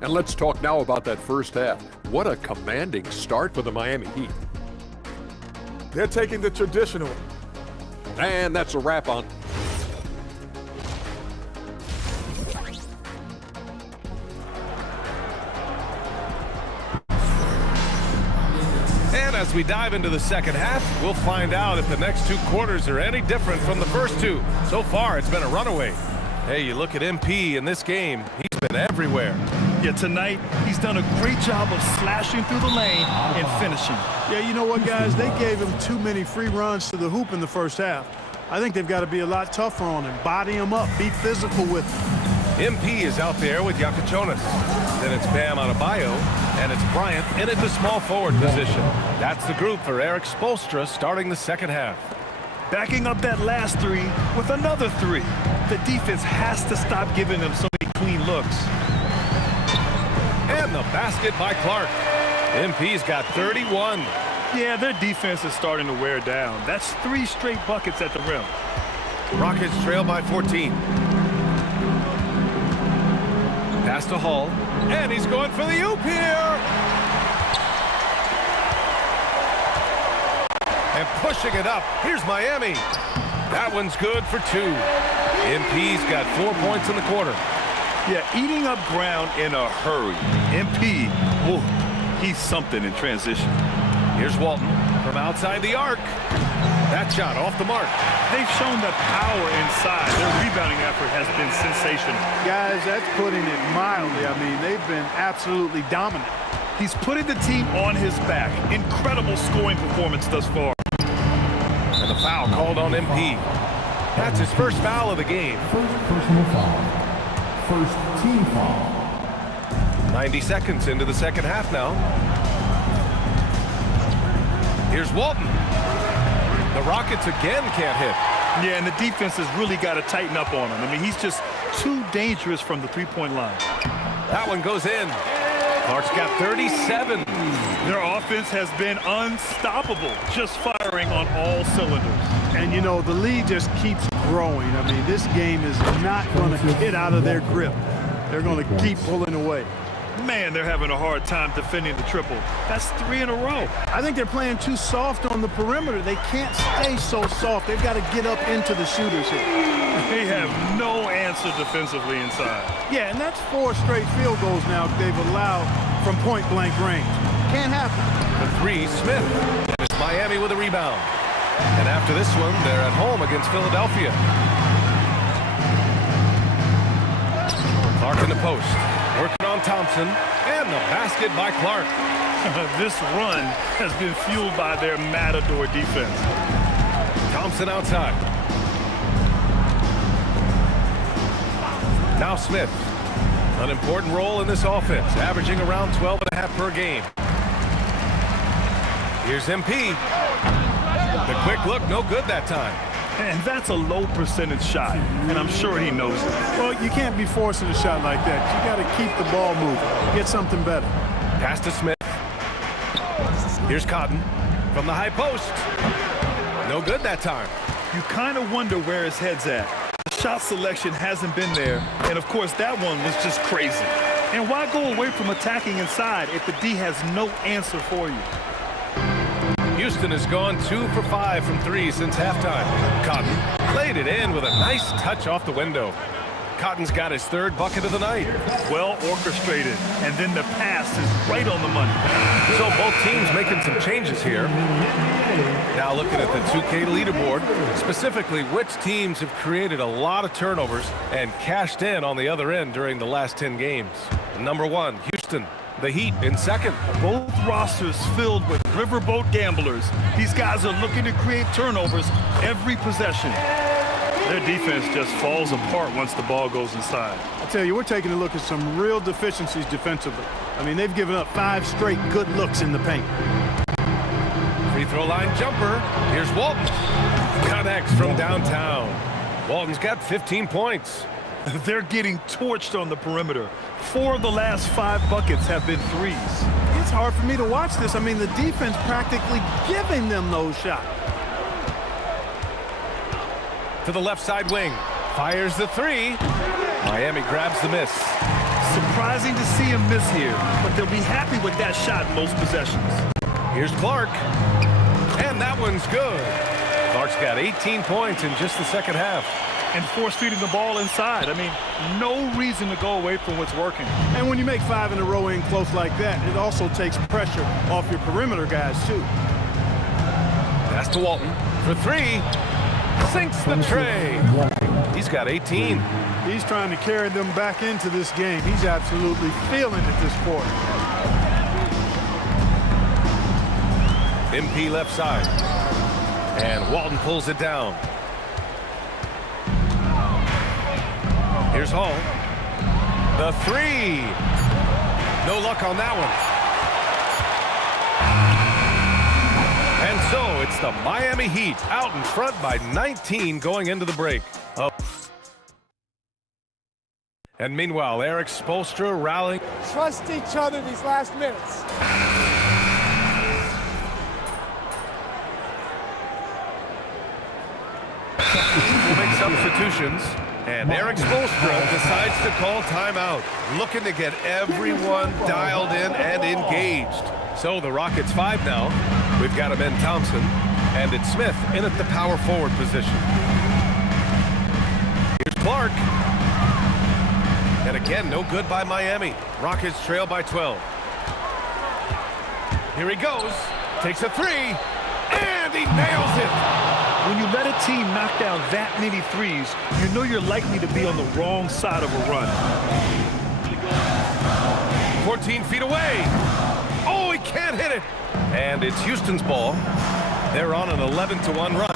And let's talk now about that first half. What a commanding start for the Miami Heat. They're taking the traditional. And that's a wrap on. And as we dive into the second half, we'll find out if the next two quarters are any different from the first two. So far, it's been a runaway. Hey, you look at MP in this game, he's been everywhere. Yeah, tonight, he's done a great job of slashing through the lane and finishing. Yeah, you know what, guys? They gave him too many free runs to the hoop in the first half. I think they've got to be a lot tougher on him, body him up, be physical with him. MP is out there with Yakachonis. Then it's Bam Adebayo, and it's Bryant in at the small forward position. That's the group for Eric Spoelstra starting the second half. Backing up that last three with another three. The defense has to stop giving them so many clean looks. And the basket by Clark. MP's got 31. Yeah, their defense is starting to wear down. That's 3 straight buckets at the rim. Rockets trail by 14. Pass to Hall. And he's going for the oop here. And pushing it up. Here's Miami. That one's good for 2. MP's got 4 points in the quarter. Yeah, eating up ground in a hurry. MP, whoa, he's something in transition. Here's Walton from outside the arc. That shot off the mark. They've shown the power inside. Their rebounding effort has been sensational. Guys, that's putting it mildly. I mean, they've been absolutely dominant. He's putting the team on his back. Incredible scoring performance thus far. And the foul called on MP. That's his first foul of the game. First personal foul. First team foul. 90 seconds into the second half now. Here's Walton. The Rockets again can't hit. Yeah, and the defense has really got to tighten up on him. I mean, he's just too dangerous from the three-point line. That one goes in. Clark's got 37. Their offense has been unstoppable, just firing on all cylinders. And, you know, the lead just keeps growing. I mean, this game is not going to get out of their grip. They're going to keep pulling away. Man, they're having a hard time defending the triple. That's 3 in a row. I think they're playing too soft on the perimeter. They can't stay so soft. They've got to get up into the shooters here. They have no answer defensively inside. Yeah, and that's 4 straight field goals now they've allowed from point-blank range. Can't happen. The 3, Smith. And it's Miami with a rebound. And after this one, they're at home against Philadelphia. Clark in the post. Working on Thompson. And the basket by Clark. This run has been fueled by their matador defense. Thompson outside. Now Smith. An important role in this offense, averaging around 12.5 per game. Here's MP. The quick look, no good that time. And that's a low percentage shot, and I'm sure he knows it. Well, you can't be forcing a shot like that. You got to keep the ball moving. Get something better. Pass to Smith. Here's Cotton from the high post. No good that time. You kind of wonder where his head's at. The shot selection hasn't been there, and of course that one was just crazy. And why go away from attacking inside if the D has no answer for you? Houston has gone 2 for 5 from 3 since halftime. Cotton played it in with a nice touch off the window. Cotton's got his 3rd bucket of the night. Well orchestrated, and then the pass is right on the money. So both teams making some changes here. Now looking at the 2K leaderboard, specifically which teams have created a lot of turnovers and cashed in on the other end during the last 10 games. Number 1, Houston. The Heat in 2nd. Both rosters filled with riverboat gamblers. These guys are looking to create turnovers every possession. Their defense just falls apart once the ball goes inside. I tell you, we're taking a look at some real deficiencies defensively. I mean, they've given up 5 straight good looks in the paint. Free throw line jumper. Here's Walton. Connects from downtown. Walton's got 15 points. They're getting torched on the perimeter. 4 of the last 5 buckets have been threes. It's hard for me to watch this. I mean, the defense practically giving them those shots. To the left side wing. Fires the 3. Miami grabs the miss. Surprising to see him miss here, but they'll be happy with that shot most possessions. Here's Clark. And that one's good. Clark's got 18 points in just the second half. And force-feeding the ball inside. I mean, no reason to go away from what's working. And when you make 5 in a row in close like that, it also takes pressure off your perimeter guys, too. Pass to Walton for 3. Sinks the tray. He's got 18. He's trying to carry them back into this game. He's absolutely feeling it this quarter. MP left side. And Walton pulls it down. Here's Hall. The 3. No luck on that one. And so it's the Miami Heat out in front by 19 going into the break. Oh. And meanwhile, Eric Spoelstra rallying. Trust each other these last minutes. Will make substitutions. And Eric Spoelstra decides to call timeout, looking to get everyone dialed in and engaged. So the Rockets 5 now. We've got him in Thompson, and it's Smith in at the power forward position. Here's Clark. And again, no good by Miami. Rockets trail by 12. Here he goes. Takes a 3, and he nails it. When you let a team knock down that many threes, you know you're likely to be on the wrong side of a run. 14 feet away. Oh, he can't hit it. And it's Houston's ball. They're on an 11-1 run.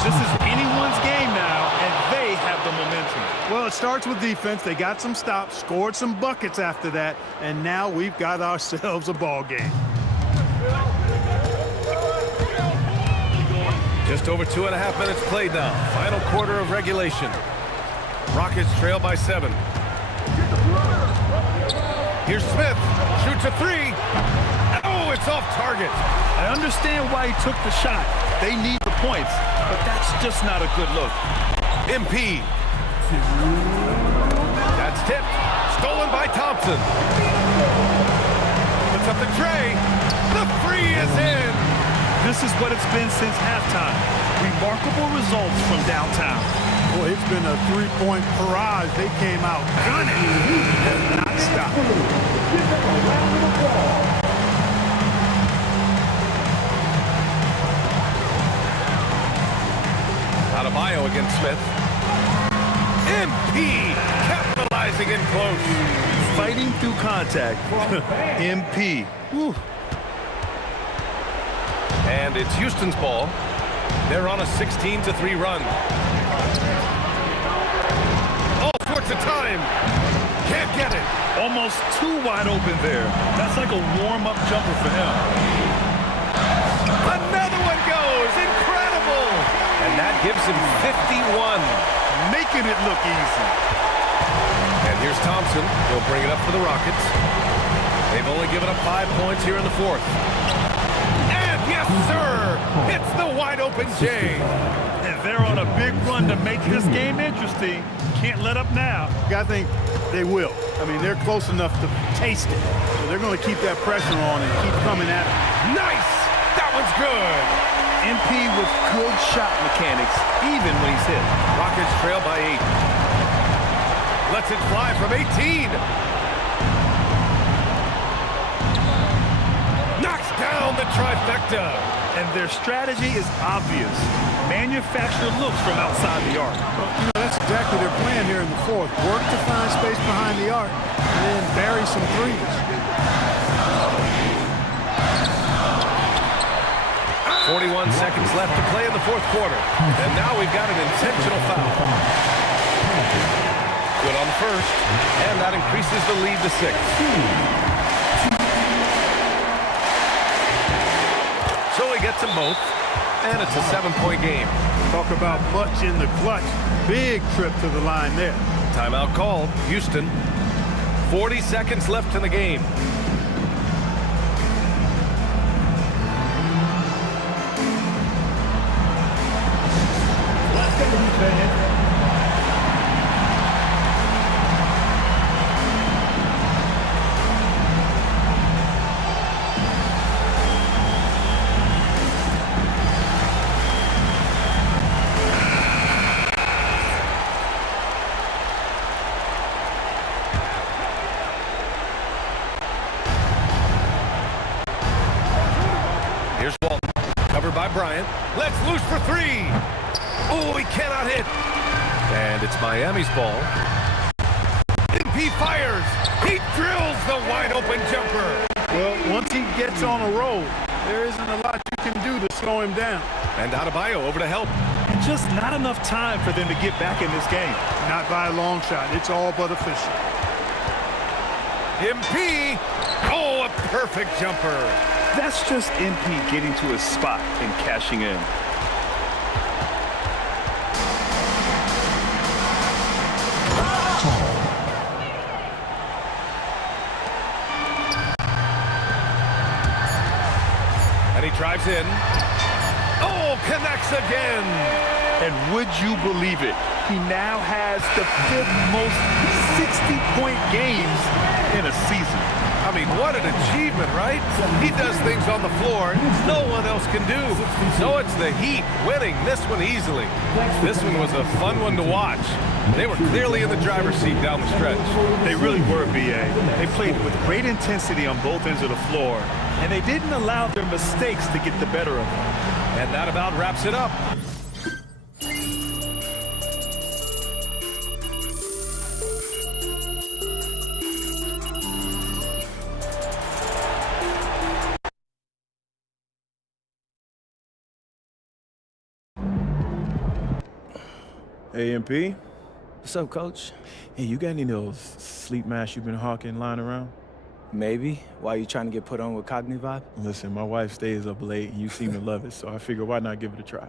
This is anyone's game now, and they have the momentum. Well, it starts with defense. They got some stops, scored some buckets after that, and now we've got ourselves a ball game. Just over 2.5 minutes played now. Final quarter of regulation. Rockets trail by 7. Here's Smith. Shoots a 3. Oh, it's off target. I understand why he took the shot. They need the points, but that's just not a good look. MP. That's tipped. Stolen by Thompson. Puts up the tray. The 3 is in. This is what it's been since halftime. Remarkable results from downtown. Boy, it's been a 3-point barrage. They came out gunning and not stopping. Adebayo against Smith. MP capitalizing in close. Fighting through contact. MP. Whew. And it's Houston's ball. They're on a 16-3 run. All sorts of time. Can't get it. Almost too wide open there. That's like a warm-up jumper for him. Another one goes. Incredible. And that gives him 51. Making it look easy. And here's Thompson. He'll bring it up for the Rockets. They've only given up 5 points here in the fourth. Yes, sir! It's the wide-open J. And they're on a big run to make this game interesting. Can't let up now. I think they will. I mean, they're close enough to taste it. So they're going to keep that pressure on and keep coming at it. Nice! That one's good! MP with good shot mechanics, even when he's hit. Rockets trail by 8. Lets it fly from 18. Down the trifecta. And their strategy is obvious. Manufacture looks from outside the arc. Well, that's exactly their plan here in the fourth. Work to find space behind the arc and then bury some threes. 41 seconds left to play in the fourth quarter. And now we've got an intentional foul. Good on the first. And that increases the lead to 6. So he gets them both, and it's a 7-point game. Talk about much in the clutch. Big trip to the line there. Timeout called. Houston. 40 seconds left in the game. grab Bryant. Let's loose for three. Oh, he cannot hit. And it's Miami's ball. MP fires. He drills the wide open jumper. Well, once he gets on a roll, there isn't a lot you can do to slow him down. And Adebayo over to help. Just not enough time for them to get back in this game. Not by a long shot. It's all but official. MP. Oh, a perfect jumper. That's just MP getting to his spot and cashing in. And he drives in. Oh, connects again. And would you believe it? He now has the 5th most 60-point games in a season. I mean, what an achievement, right? He does things on the floor no one else can do. So it's the Heat winning this one easily. This one was a fun one to watch. They were clearly in the driver's seat down the stretch. They really were, B.A. They played with great intensity on both ends of the floor, and they didn't allow their mistakes to get the better of them. And that about wraps it up. Hey, MP. What's up, Coach? Hey, you got any of those sleep masks you've been hawking lying around? Maybe. Why you trying to get put on with Cognivibe? Listen, my wife stays up late, and you seem to love it, so I figure why not give it a try?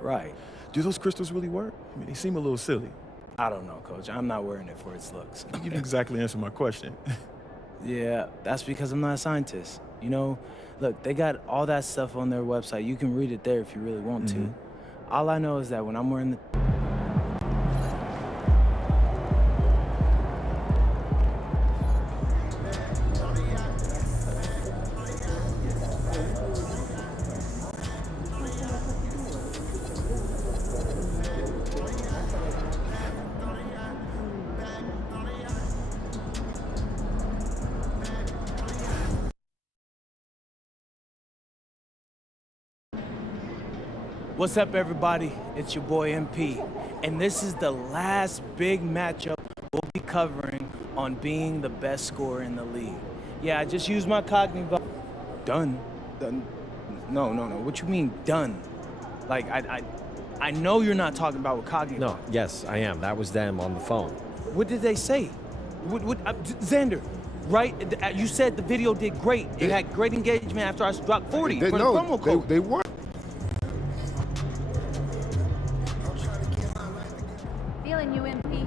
Right. Do those crystals really work? I mean, they seem a little silly. I don't know, Coach. I'm not wearing it for its looks. You didn't exactly answer my question. Yeah, that's because I'm not a scientist. You know, look, they got all that stuff on their website. You can read it there if you really want to. All I know is that when I'm wearing the... What's up, everybody? It's your boy MP, and this is the last big matchup we'll be covering on being the best scorer in the league. Yeah, I just used my Cognivibe. Done? No. What you mean done? Like I know you're not talking about with Cognivibe. No, yes, I am. That was them on the phone. What did they say? Xander, right? You said the video did great. It had great engagement after I dropped 40 for the promo code. They were. Feeling you, MP.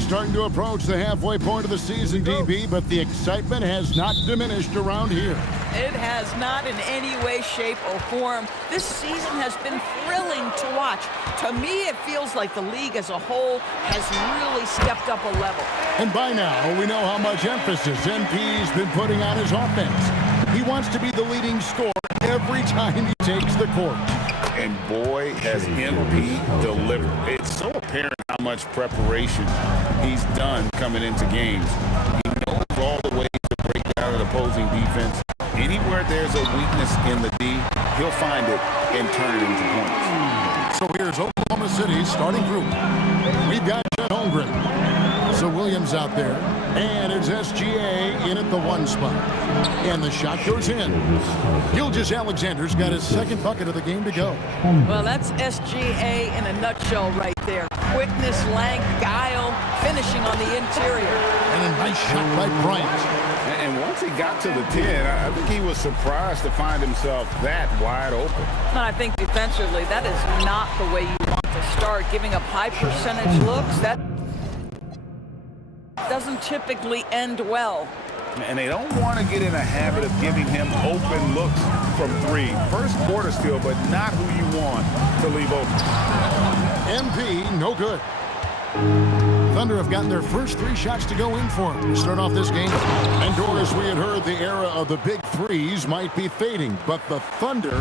Starting to approach the halfway point of the season, DB, but the excitement has not diminished around here. It has not in any way, shape, or form. This season has been thrilling to watch. To me, it feels like the league as a whole has really stepped up a level. And by now, we know how much emphasis MP's been putting on his offense. He wants to be the leading scorer every time he takes the court. And boy, has MP delivered. It's so apparent how much preparation he's done coming into games. He knows all the ways to break down an opposing defense. Anywhere there's a weakness in the D, he'll find it and turn it into points. So here's Oklahoma City's starting group. We've got Chet Holmgren. So Williams out there. And it's SGA in at the 1 spot. And the shot goes in. Gilgeous-Alexander's got his second bucket of the game to go. Well, that's SGA in a nutshell right there. Quickness, length, guile, finishing on the interior. And a nice shot by Bryant. And once he got to the 10, I think he was surprised to find himself that wide open. And I think defensively, that is not the way you want to start. Giving up high percentage looks, that doesn't typically end well. And they don't want to get in a habit of giving him open looks from three. First quarter still, but not who you want to leave open. MP, no good. Thunder have gotten their first 3 shots to go in for them to start off this game. And Doris, we had heard the era of the big threes might be fading, but the Thunder